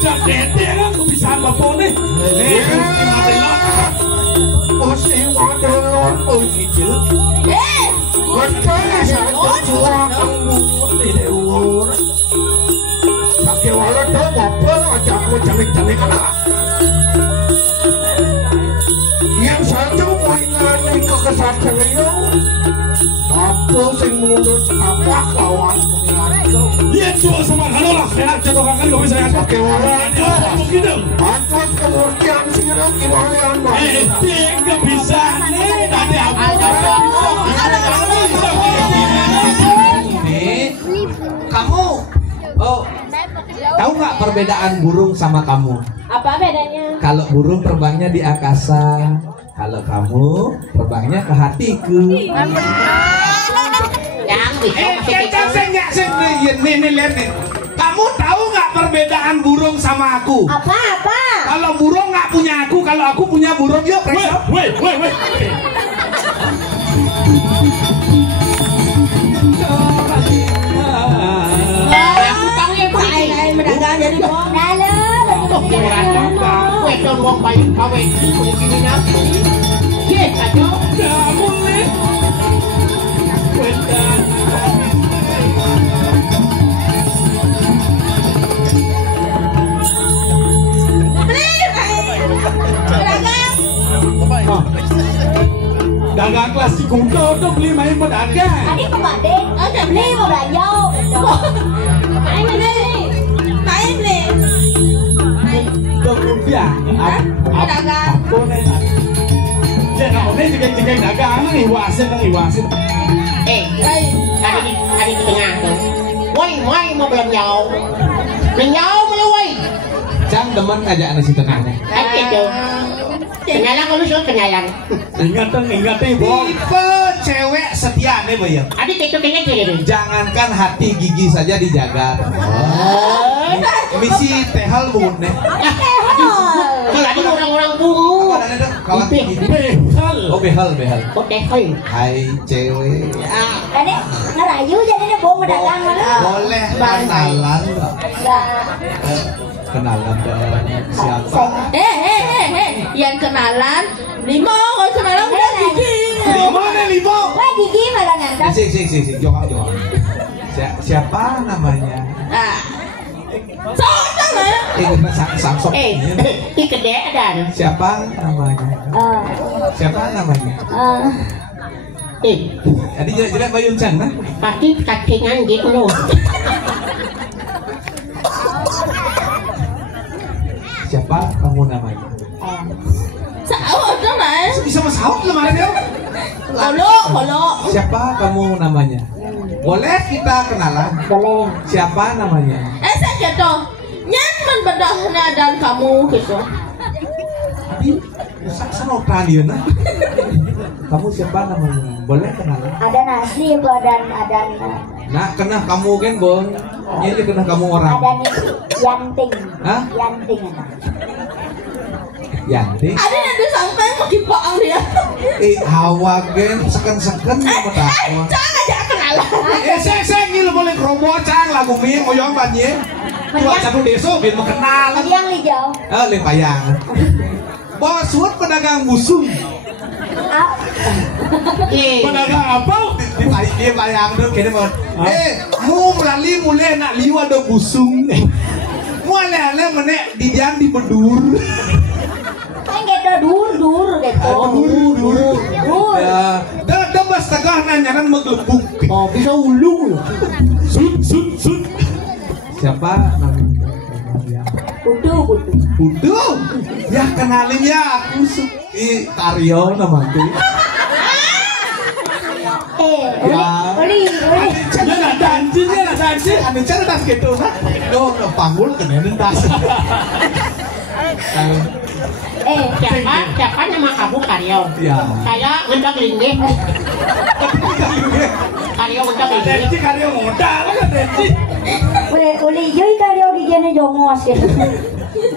udah dede kan kebiasaan bapak nih. Masih waduh, oh gitu. Betul saya curang kamu tidak urut. Pakai walau tuh bapak aja aku cari-cari kena. Yang satu mainan ke kesatria. Aku sing mundur apa kawan mengaku. Lihat jual sama kalau lah, enak jatuh kan gak bisa ya. Pakai walau begitu. Antus kemudian sirap iwalian gak bisa nih, tadi apa? Kamu, oh, tahu nggak perbedaan burung sama kamu? Apa bedanya? Kalau burung terbangnya di angkasa, kalau kamu terbangnya ke hatiku. Kamu tahu nggak perbedaan burung sama aku? Apa? Kalau burung nggak punya aku, kalau aku punya burung, yuk. Wait. Jadi bohong. Dagang kelas di Kundo tuh beli main pedagang. Tadi ke Mbak Dek, beli mau belanja. Main nih. Rupiah. Dagang. Aku nih. Jangan kamu nih jeng dagang nih wasit. Tadi di tengah tuh. Woi mau belanja. Belanja mulu woi. Cang demen ngajak anak si tengahnya. Aja tuh. Kenalan kalau suruh kenalan. Ingat Bong. Tipe cewek setia nih bayang. Adik itu kayaknya gitu. Jangankan hati gigi saja dijaga. Misi tehal bungut nih. Kalau ada orang-orang bungu. Kawan gigi. Behal. Oh tehal. Hai cewek. Tadi ngerayu jadinya bohong dagang mana? Boleh kenalan nggak? Enggak. Kenalan dengan siapa? Yang kenalan Limo, kenalan udah gigi. Limo. Wah gigi malah nanda. Sing, jangan. Siapa namanya? Sok lah. Samsung. Di kedean. Siapa namanya? Tadi jelek Bayun Chan, nah? Pasti kacingan gitu. Siapa kamu namanya? Saud dong lah. Bisa masaut lemari dia. Halo. Siapa kamu namanya? Boleh kita kenalan? Boleh. Siapa namanya? Saya gitu. Nyaman bedahnya dan kamu gitu. Tapi sanotan dia nah. Kamu siapa namanya? Boleh kenalan? Ada nasi dan ada. Nah, kena kamu kan Bong. Ini kena kamu orang. Ada nih Yanting. Hah? Yanting. Yanting. Ada nanti sampai mau dipoang dia. Hawa gen seken mau tahu. Jangan aja kenalan. Saya ngil boleh kromo cang lagu mie moyong banyak. Dua satu deso biar mau kenal. Yang hijau. Lempayang. Bawa suat pedagang busung. Pedagang apa? Dia bayang dong kini mau. Mu melalui mulai nak liwa do busung. Mu ale menek di diam di bedur. Kan gitu dur gitu. Dur. Ya, dah bas tengah nanya kan menggelembung. Oh bisa ulu. Sud. Siapa namanya? Putu. Ya kenalin ya aku Karyo namaku. Oli. Dia nak danci. Anu cerdas gitu kan? Do panggul kena tas. Siapa nama kamu Karyo? Ya. Saya ngendak linggih. Karyo ngendak linggih. Karyo modal kan danci. Oli joy Karyo giginya jongos gitu.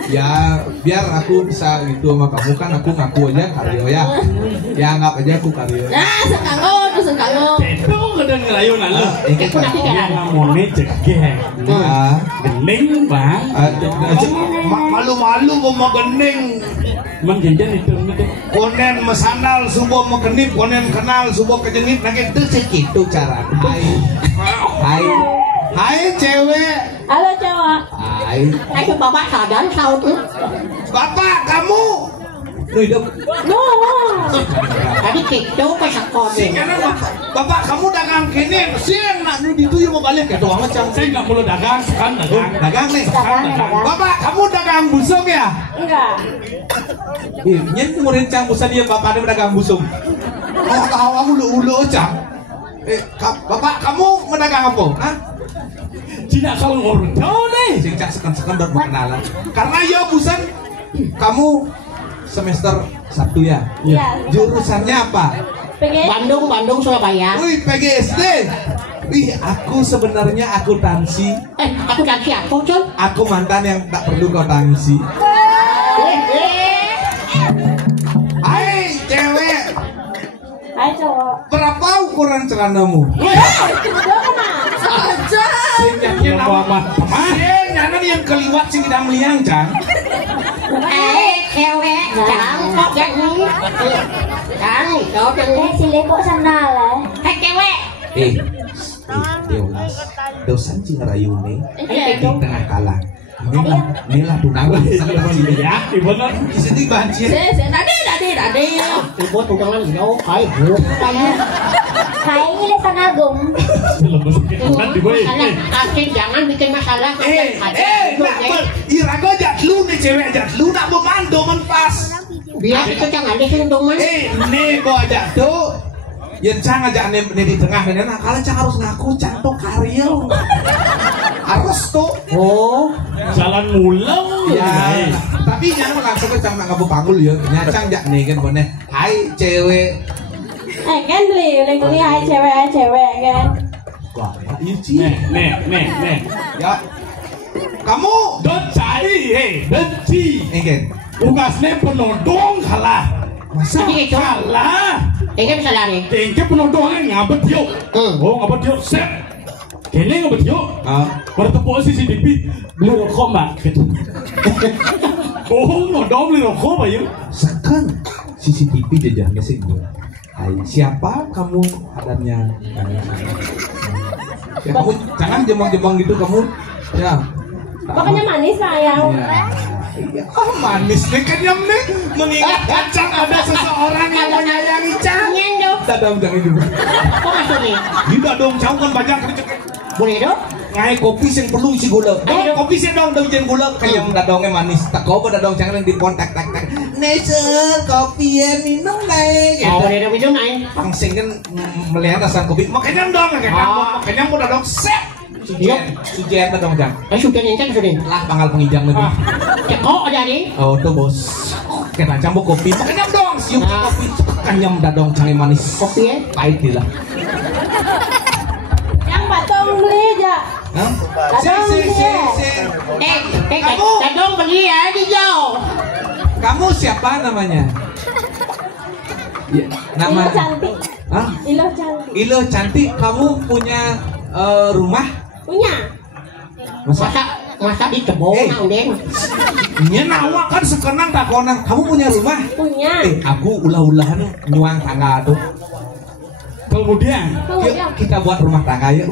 Ya biar aku bisa gitu sama kamu kan aku ngaku aja Karyo ya. Ya anggap aja aku Karyo. Nah sekalo. Itu kadang ngelayu lalu. Aku nanti kan. Ngomongnya cegah. Ya. Geling bang. malu-malu mau gening. Mang jajan itu. Konen mesanal subuh megenip, konen kenal subuh kejenip, nah itu segitu cara. Hai cewek. Halo cowok. Hai. Ayo bapak sadar sao tuh? Bapak kamu. Lu hidup. No. Tadi gitu ke sekolah. Sing karena bapak kamu dagang kene, sing nak nu dituju mau balik ke doang macam. Saya nggak perlu dagang, sekarang dagang. Dagang nih. Dagang. Bapak kamu dagang busung ya? Enggak. Nyen murid cang busa dia bapak dia dagang busung. Oh kamu ulu cang. Bapak kamu mendagang apa? Hah? Tidak kalau orang tahu nih. Sing cak sekan-sekan baru kenalan. Karena ya busan kamu semester 1 ya? Iya. Jurusannya apa? Pengen. Bandung Surabaya. Wih, PGSD. Wih, aku sebenarnya akuntansi. Aku ganti aku John. Aku mantan yang tak perlu kau tangisi. Hai, cewek. Hai cowok. Berapa ukuran celanamu? Aja. Sinyaknya nama Sinyaknya yang keliwat sing tidak meliang, Cang. Cewek, kok jadi? Sile kok sandal ya? Cewek. Deolas. Dosan cing rayune. Di Dong. tengah kalang. Inilah tunang. Ya, benar. Di sini banjir. Tadi. Ibu tunangan jauh kayak bu. Kayaknya le sanagum. Lemes kan di boy. Kasih jangan bikin masalah. Irago jatlu nih cewek jatlu nak memando menpas. Biar itu jangan disentuman. Nih gua jatuh. Yang cang aja nih di tengah ini, nah kalian cang harus ngaku cang tuh karya, harus tuh. Oh, jalan mulang. Ya, tapi jangan langsung ke cang nak ngabu panggul ya, nyacang jak nih kan bener. Hai cewek. Kan beli hai cewek kan. Wah, ini Nih. ya. Kamu Don't cari, benci. ingin Tugasnya penodong kalah. masa Jadi itu. Kalah. Ini bisa lari. Tinggi penodongnya ngabet yuk. Oh, ngabet yuk. Set. Kayaknya ngabet yuk. Bertepuk CCTV. Beli rokok mbak. Oh, nodong beli rokok mbak yuk. sekan CCTV jajahnya sih gue. Hai, siapa kamu adanya? Ya, kamu jangan jembang-jembang gitu kamu. Ya. Pokoknya manis sayang. Iya. Manis nih kenyam nih. Mengingatkan Cang ada seseorang yang menyayangi Cang. Dadang jangan juga. Kok maksudnya? Tidak dong, Cang kan banyak kerja. Boleh dong? Ngai kopi sing perlu isi gula. Kopi sing dong jen gula kenyam dadongnya manis. Tak kau dadong jangan di pon tak. Neser kopi ya minum lagi. Boleh dong minum naik. Pangsing kan melihat rasa kopi. Makanya dong makanya mau dadong set. Sujian dadong Cang. Sudah nyencang sudah. Lah tanggal pengijang lagi. Cekok jadi. Oh tuh bos. Kita campur kopi. Makanya dong siup kopi. Kenyam dadong canggih manis. Kopi ya? Pahit lah. Yang batong beli aja. Hah? Dadong beli. Dadong beli ya di jauh. Kamu siapa namanya? Ya, nama. Ilo cantik. Hah? Ilo cantik. Ilo cantik. Kamu punya rumah? Punya. Masa di kebun nang deng. Nya nawa kan sekenang tak konang. Kamu punya rumah? Punya. Aku ulah-ulahan nyuang tangga tuh. Kemudian. Yuk kita buat rumah tangga ya.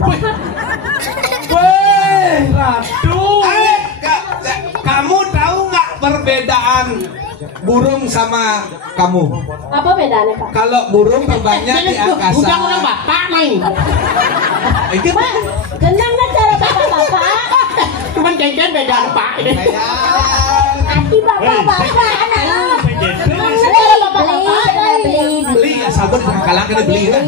Weh, Ratu. Kamu tahu nggak perbedaan burung sama kamu? Apa bedanya Pak? Kalau burung terbangnya di angkasa. Bukan orang bapak main. Itu Pak, genang kan cara bapak-bapak. Cuman jajan beda pak. Hati bapak-bapak anak. Cara bapak-bapak beli asal ber kalang kena beli lah.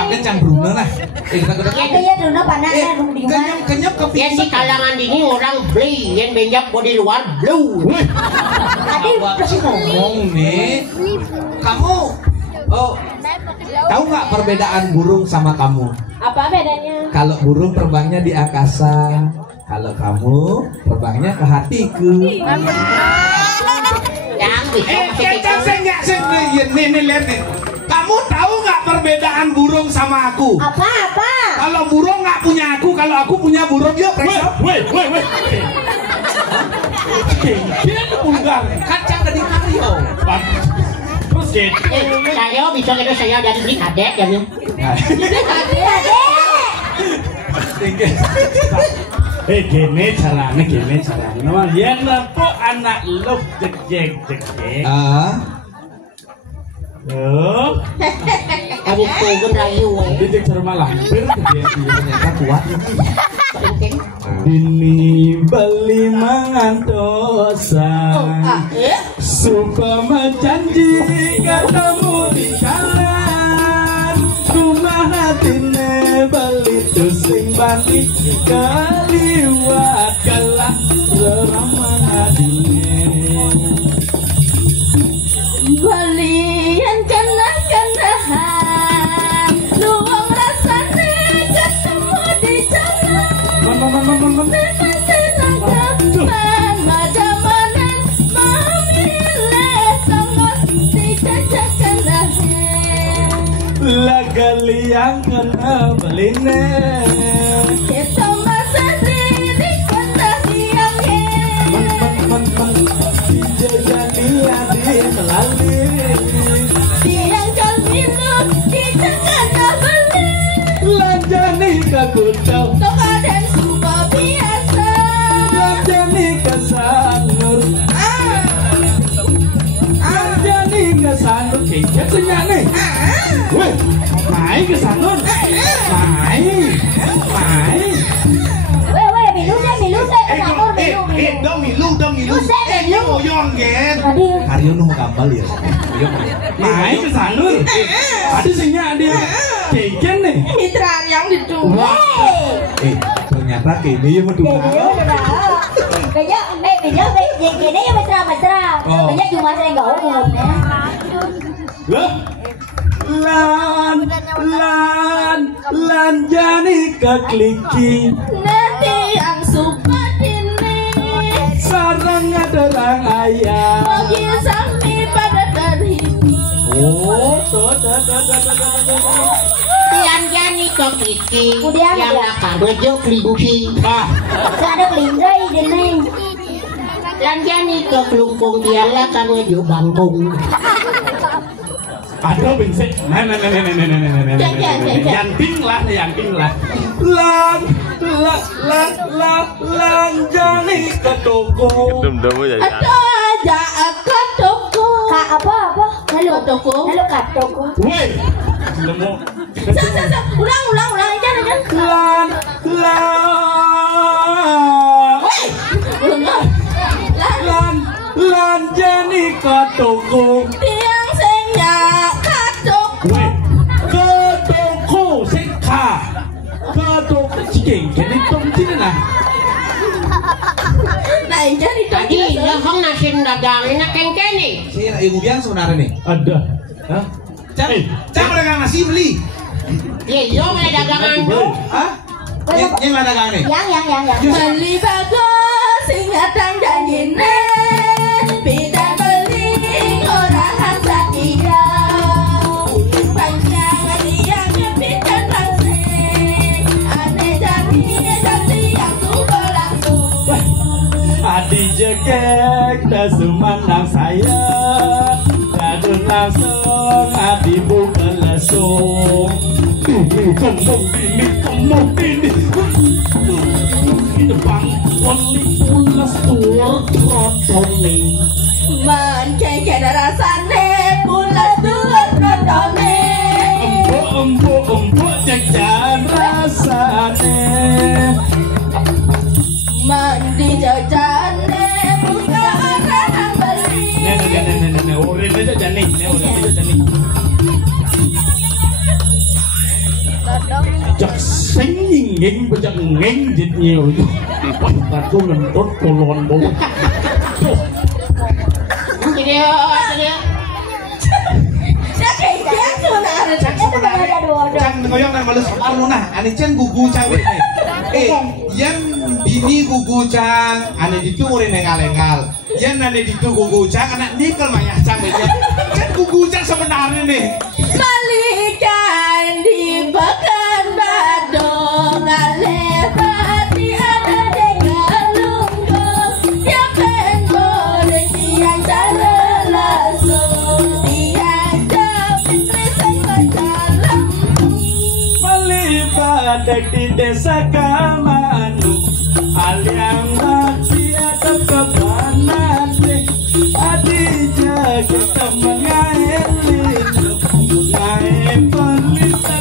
Angkat cang Bruno lah. Kita Itu ya dulu panasnya di rumah. kenyap ke Yang di kalangan ini orang beli, yang benjak di luar blue. Tadi ngomong nih. Kamu tahu nggak perbedaan burung sama kamu? apa bedanya? Kalau burung terbangnya di angkasa, kalau kamu terbangnya ke hatiku. Nih, lihat nih. Kamu tahu nggak perbedaan burung sama aku? Apa? Kalau burung nggak punya aku, kalau aku punya burung, yuk. Weh. Kengken vulgar. Kacang dari Karyo. Terus gitu. Saya bisa kira saya dari beli kadek ya nih. Gini caranya. Nama dia napo anak lu jek. Yo. Aku pun rayu. Dia cek cara malampir dia Ternyata kuat. Ini beli mangantosan supaya janji ketemu di jalan rumah hatine beli tusing bani kaliwat kalah leraman adine Balian kena-kenahan luang rasane ketemu di jalan memang tenaga pemadaman memilih tongos dijajakan lahir lagali yang kena beline kita masa diri kena siangin dijajani adi melalui siang kalbinu dijajakan beli lanjani kakutau tokaden suka biasa lanjani kesanur lanjani kesanur kengket senyane weh naik kesanur naik milu deh Dong milu. Moyong gen. Karyo nu kambal ya. naik kesanur ada senyane dia kengket nih mitra yang itu Ternyata kini yang menduga. kayaknya gini ya mesra kayaknya cuma saya nggak umum ya Loh, lan jani kekliki nanti yang suka dini sarang adalah ayam mobil sami pada terhini Lanjani ke kiki. Kemudian Yang ya. nakal bejo kelinci. ada kelinggai dini Lanjani ke kelungkung dialah kan bejo bangkung. ada bingsek yang ting lah lan jani ke toko ada aja ke toko kak apa lalu toko weh lemu ulang aja lan jani ke toko tiang senya katok weh ke toko sekha ke toko cikeng kini tom cina nah nah jadi Tadi lahong nasin dagang ini kengken nih. Si ilmu yang sebenarnya nih. ada hah Cang dagang nasi beli. Iya mana dagangan tuh. Hah? Yang mana dagang nih? yang beli bagus ingatan janjine beda beli orang harga iya panjang yang nyepikan langsing aneh jadi yang suka langsung Adi jegek dah semandang saya Dadun langsung adi buka langsung Kembang ini Di depan Only pulas tur Trotoning mencengken rasane pulas dua protone Empuk jajan rasane mandi jajane buka orang beli Nenek oren aja jani Jak singing bejak ngeng jit nhiều Wah tatu ngentot kolon bau Jadi Cang ngoyong dan malu soal nuna. Ane cang gugu cang yang bini gugu cang. Ane ditu urin engal. Yang ane ditu gugu cang. Anak nikel mayah cang aja. Cang gugu cang sebenarnya nih. Balikan di Pekan Badung Alefati ada dengan lunggung ya kan Adek di desa Kamanu aliang lagi ada kebanane adi jaga temen ngaelin ngaem pelita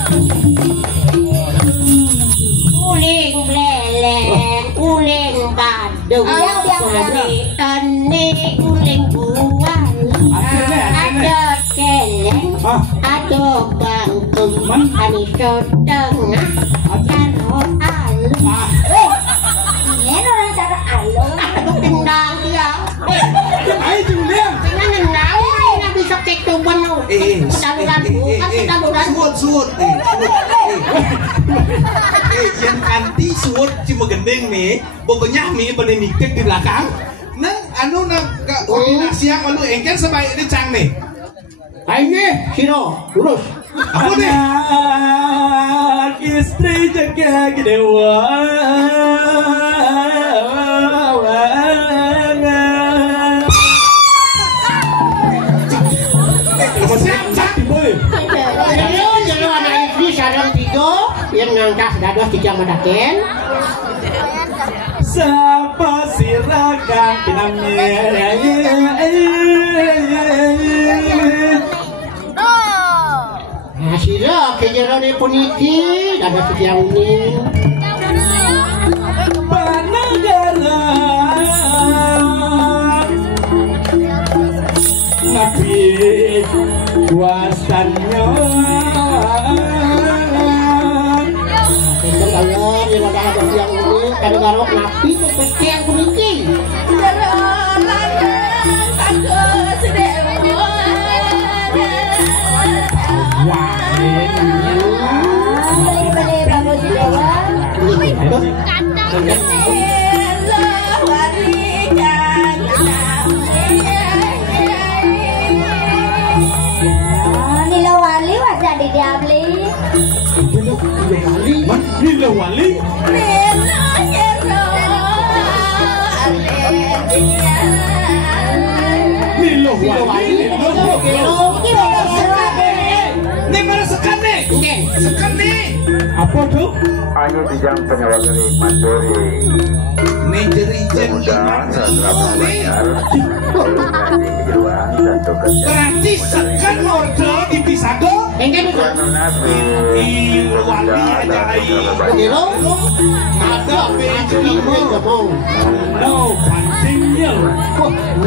uling beleleng uling badung tani uling buah ada keleng ada bangkung ani tengah karo alu Ini orang cara alu. aduh tendang dia ayo Julian jangan nau ini bisa cek tuh benu kedaluran bukan kedaluran Suut. Yang kanti suut cuma gendeng nih, pokoknya mi pada mikir di belakang. Nang anu nang koordinasi yang malu engker sebaik ini cang nih. ini siro lurus Apa nih? anak istri jaga dewa Jadi anak istri sarang tiga yang ngangkas dados tiga madaken. Sapa sirakan pinamnya Nah sira kejerone puniki dados tiga uning. Panegara Nabi kuasanya Kalau yang ada tiga uning kadang-kadang nabi kepecian puniki. Nila wali wajah di diabli. Nila wali Nila wali Nih mana sekan nih? Sekan nih. apa tuh? Ayo dijang penyawagari mandiri Nih jerijen mudah setelah belajar berani kejuruan dan tugas berarti sekan ordo di Pisago. Engke itu Wali aja Kilo ada PHD ngomong. No pancingnya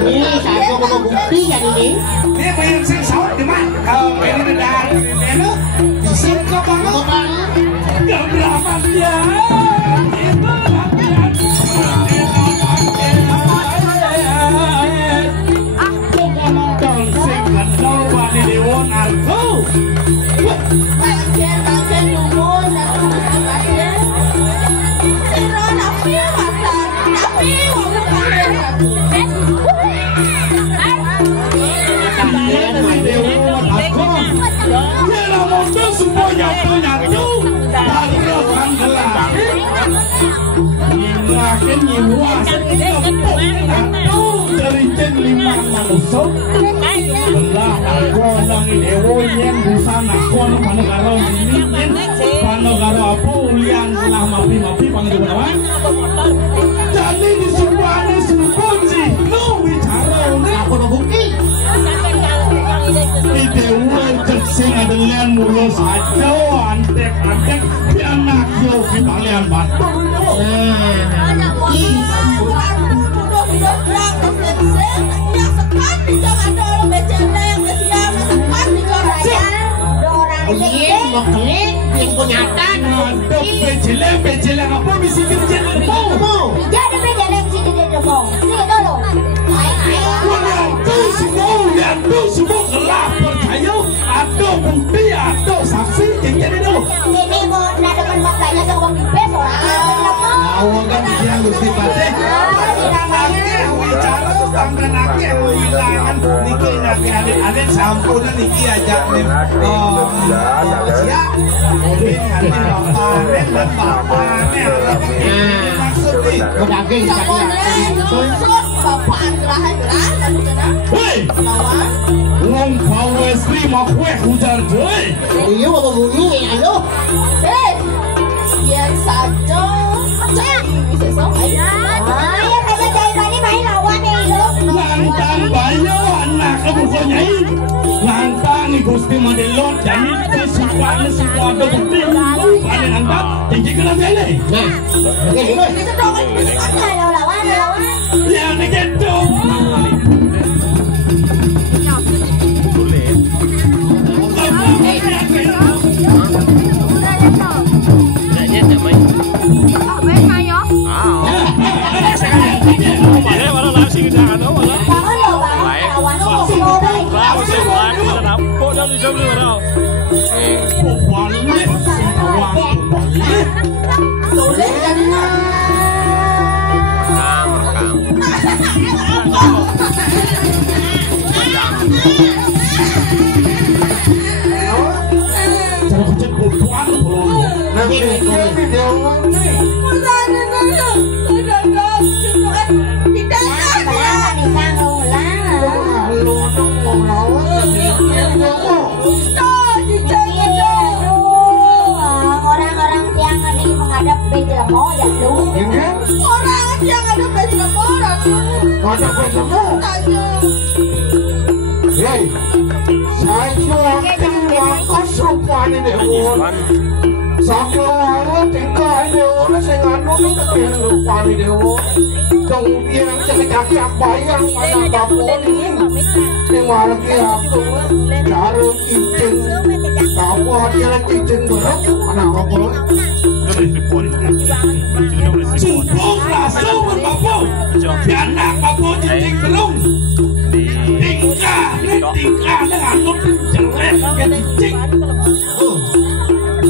Ini satu mau bukti kan ini. Nih bayang saya sahur di mana? Kalau ini dari Neno, bisa kok banget. gak berapa dia semuanya punya tuh baru tanggelam ingin nyiwas tuh dari jen 5 manusia belah aku nang dewo yang busana kono panegara ini panegara apa ulian belah mapi panegara jadi di semuanya kunci no bicara Apa bukti? di dewa sing dengan mulus aja antek pianak yo kalian batu Iya, mau klik, yang punyatan. aduh bejele apa bisa kerja mau Jadi berjalan sini di depan. Sini dulu. Aduh semua gelap percaya aduh bukti aduh saksi yang jadi dulu Ini mau nada kan makanya ke uang peso. Awang kan dia mesti pate. Bicara tentang nake wilangan niki nake adik sampun niki aja nih. Siap. Ini bapaknya dan bapaknya. Maksudnya Pedaging hei ngomong kau istri mau kue hujan cuy Iya, mau bunyi, halo. Ya Soalnya semua ada bukti. Panen anda tinggi kena ini. Nah, oke dulu. Ya ini gitu.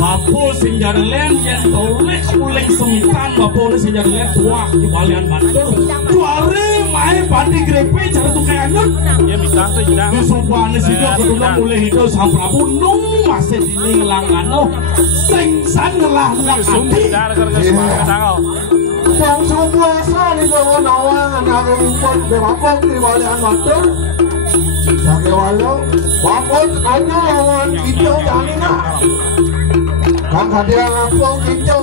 Bapo sing jarelen yang tolek ulek semitan bapo sing jarelen tua di balian Bantul. Tuare mai pandi grepe cara tu kayaknya. Ya bisa tu tidak. Sumpah sih dia kedulang uleh itu sang Prabu nung masih dini langano sing san ngelah sumbi dar gara-gara tanggal. Yang semua sali dengan awang ada import berapa di balian Bantul. Sampai walau bapo aja lawan itu jangan. Ang hadiah ngapong itu,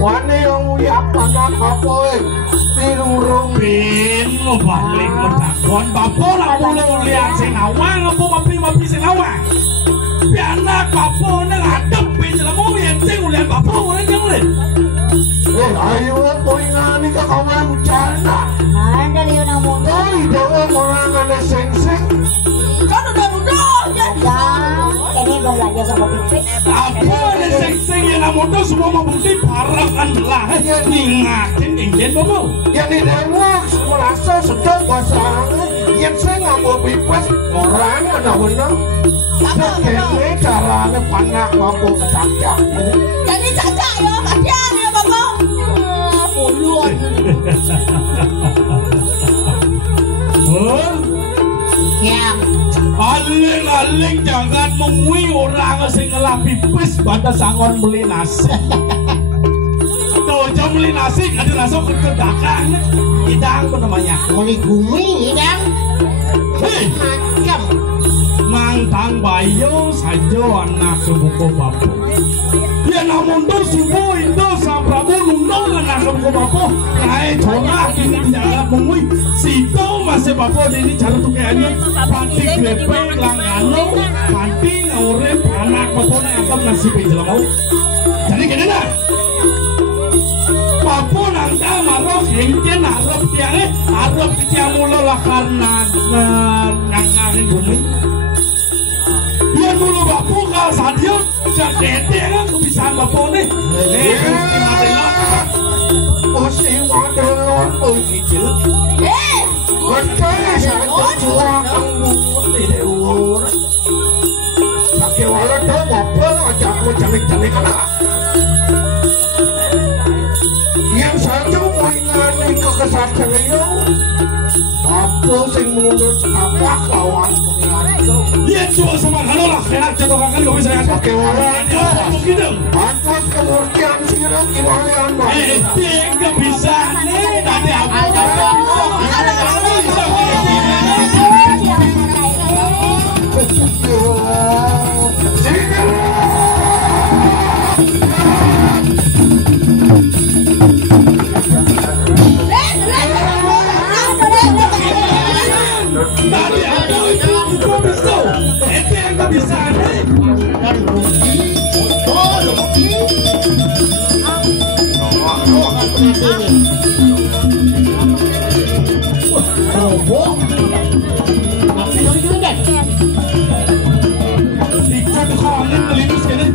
wane yang uyak panak kapoy, tirurung bin mo balik mo takon, bapo lah pulau lihat senawang, ngapo mapi senawang, pianak bapo nang hadap bin selama yang ceng ulian bapo ulian yang ulian. Ayo po ingani ka kawan ucana. Ada liyo na mo. Ay, dawa orang ada seng-seng. Kan udah ini belum belajar sama pipis. Apa ada seng-seng yang namun tuh semua membukti parakan lah. Ingatin ingin bobo. Yang di dalam merasa sedang pasang. Yang saya nggak mau pipis orang benar-benar. Ini caranya panak mampu kecacak. Jadi cacak ya, kasihan ya bobo. Puluhan. Ya. Aling-aling jangan mengui orang sing ngelah pipis pada sangon beli nasi. Tuh jam beli nasi ada nasi kedakan. Idang apa namanya? Beli gumi, idang. Hei, Macam. mangtang bayo saja anak sebuku bapo. Ya namun tuh subuh itu sang Prabu nundong anak sebuku bapo. Hai coba ini jangan mengui. Situ masih bapo ini cara tuh kayaknya panti grepe langano panti ngorep anak bapo na akan nasi penjelang mau. Jadi gini lah. Bapo nangka marok hingga narok tiangnya arok tiang mulu lah karena nangkarin bumi. Dia dulu bapo kalau sadio jadi kan kebiasaan bapo nih. Mesti wadah begitu. Betul saya curang di dewa. Pakai walau tu apa aja aku cari kena. Yang satu mengenai kekesakan itu, apa sing mulut apa kawan itu? Dia cuma sama kalau lah, enak contoh kali kau bisa lihat. Pakai walau tu, begitu. pantas kemudian sirap kembalian baik. Dia nggak bisa nih, tadi apa? Tadi apa itu bisa? Itu yang nggak bisa nih. Robo. Tapi kali juga deh. Ikat konin kelipis gini.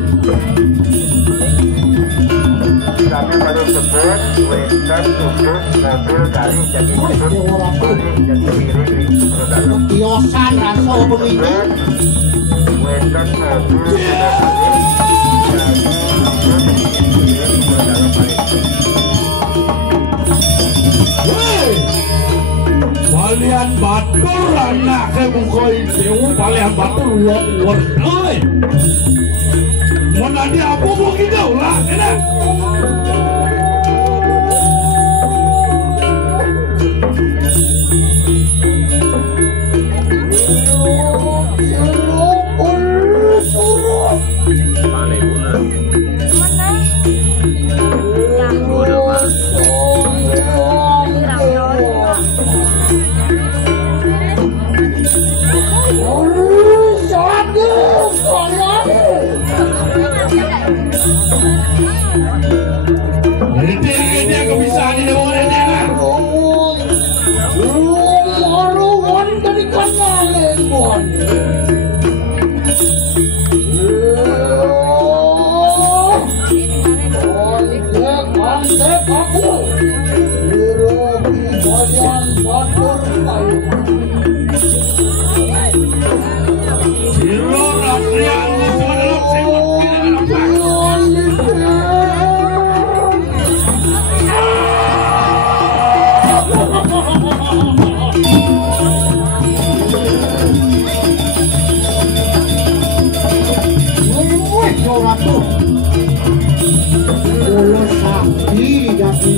Kami baru sebut Western khusus mobil dari Jati Kiri Saudara. Kiosan rasa begitu. Western mobil Balian batur anak ke bukoi dewu balian batur wor oi. Mau nanti apa mau kita ulah kena. Dia kebiasaan ini boleh jangan. Maruan dari kanalen bon. Kontek aku. Birobi bayan batur bayu. Siro rakyat semua dalam sewa tidak ada. Ratu Dulu sakti jadi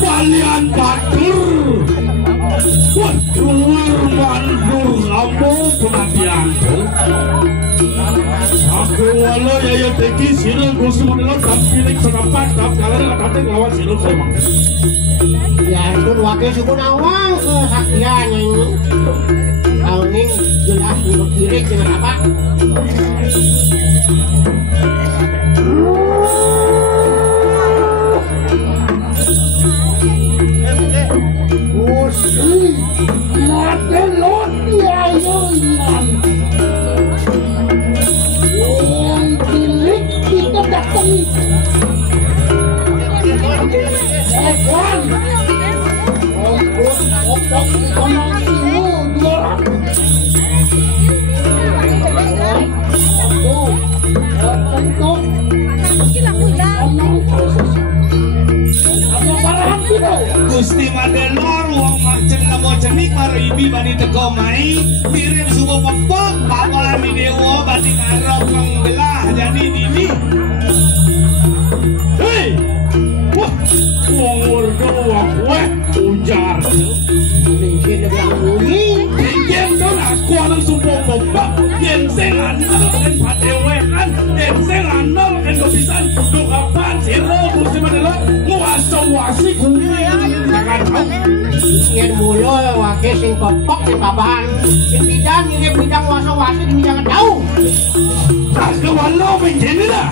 Balian batur keluar mandur kamu penantianku aku walau ya teki sirul gusi modelon tampilik sekampak tam kalau datang lawan sirul saya ya itu wakil suku nawang kesaktian ini tahun ini jelas berkirik dengan apa Madelon ya yonan. Yang cilik kita datangi. Ewan. Otak ikan siu dua. Untuk Gusti Madelor wong macen lamo cenik maribi bani teko mai mirip suku pepok bapak mi dewa bani ngarep mengbelah jadi dini hei wah wong urdo wong weh ujar mungkin lebih bunyi yen to aku nang suku pepok yen sing anal ken padewean yen sing anal ken kepisan do kapan siro Gusti Madelor nguasa-wasi kuwi jangan tahu Yang mulu wakil sing kopok sing babahan yang bidang wasa-wasi ini jangan tahu tas kewalau begini dah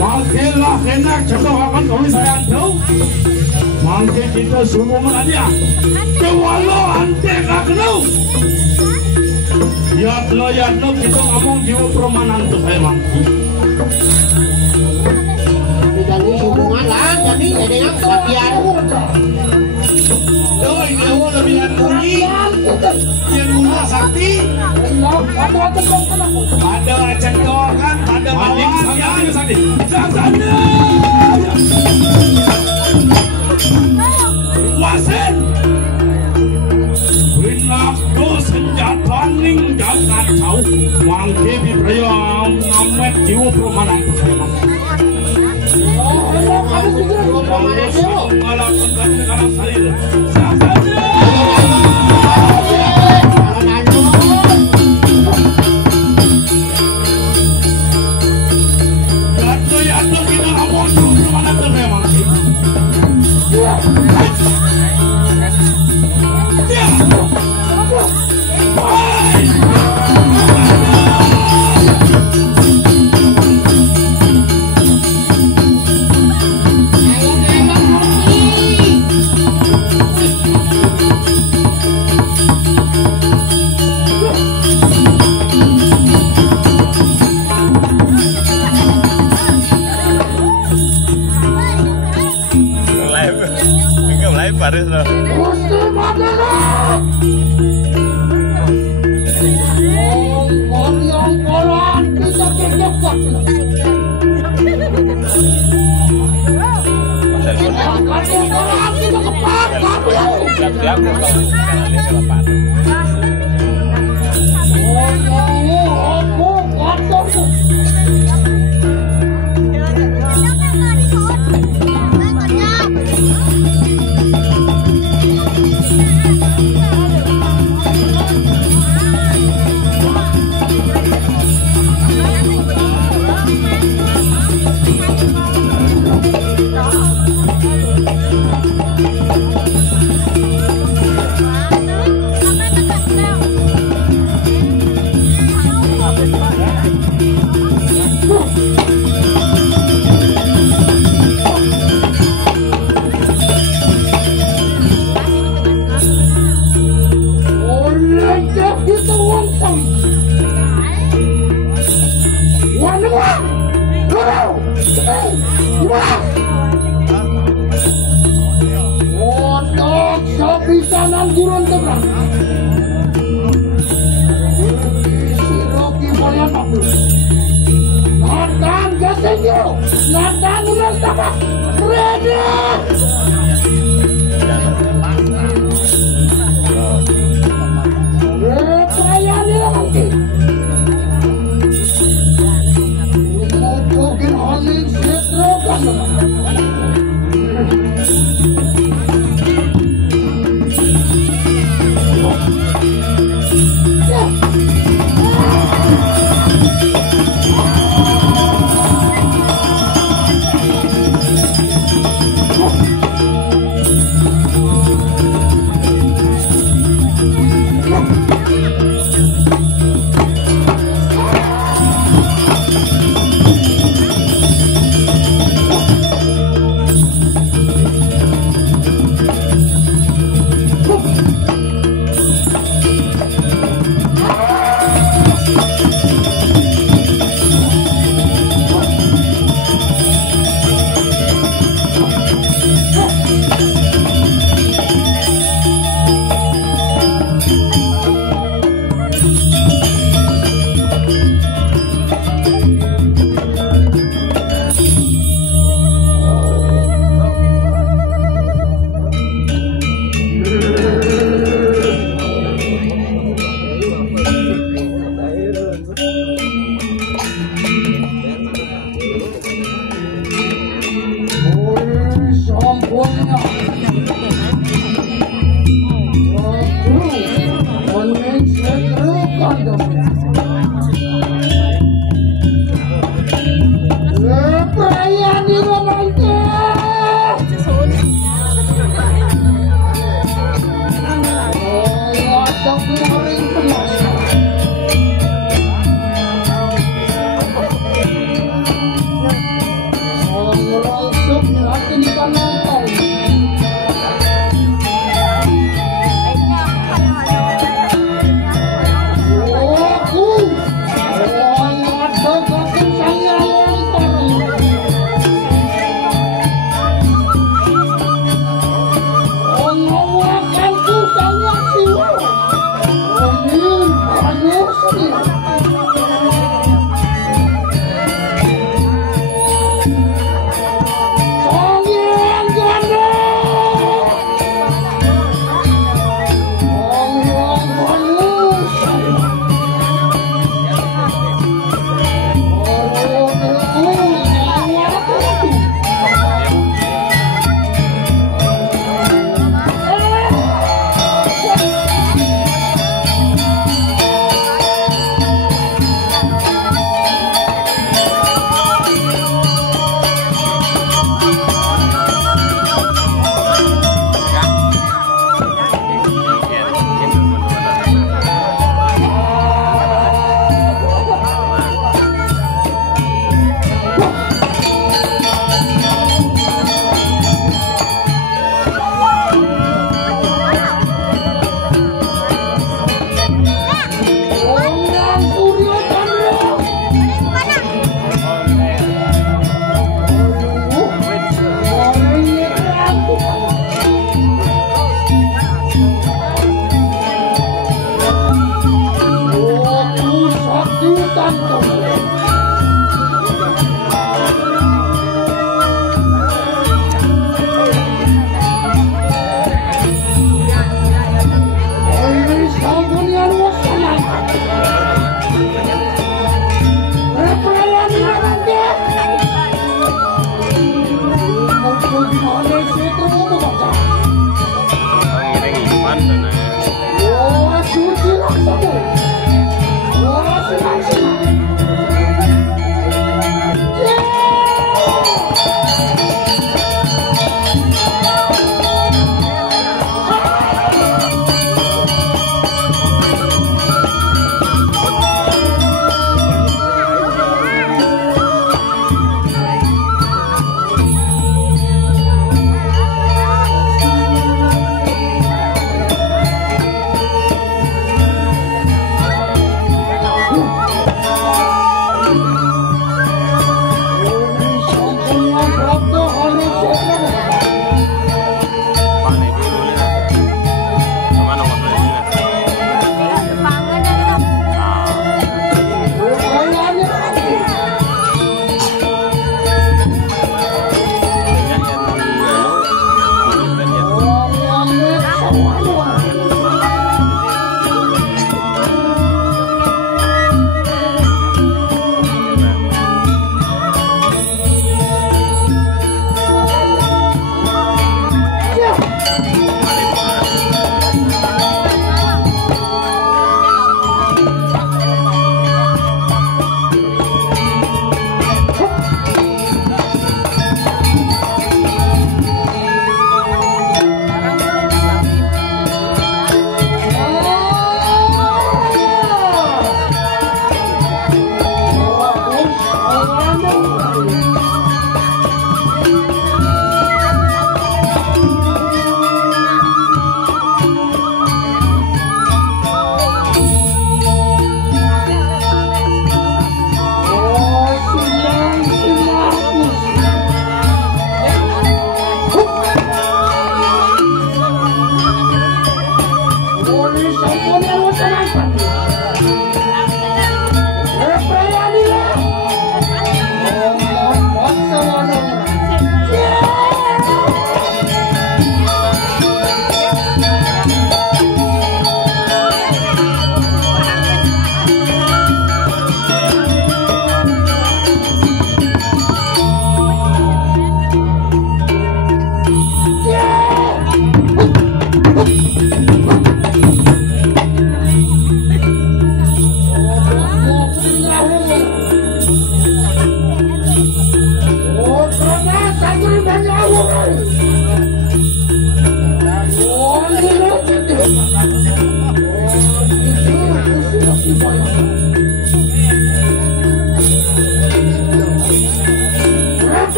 makinlah enak contoh akan kau saya tahu makin kita semua menadia kewalau ante tak kenal ya lo kita ngomong jiwa permanen tuh saya mangki jadi hubungan lah jadi yang kesian doi dewa lebih bunyi Yang Muna Sakti. Ada cendol kan, ada bawang ya. Wasen. Winak do senjata ning jangan tahu. Mangke bibrayam ngamet jiwa permanan permanan. Paris loh.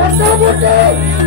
What's up with that?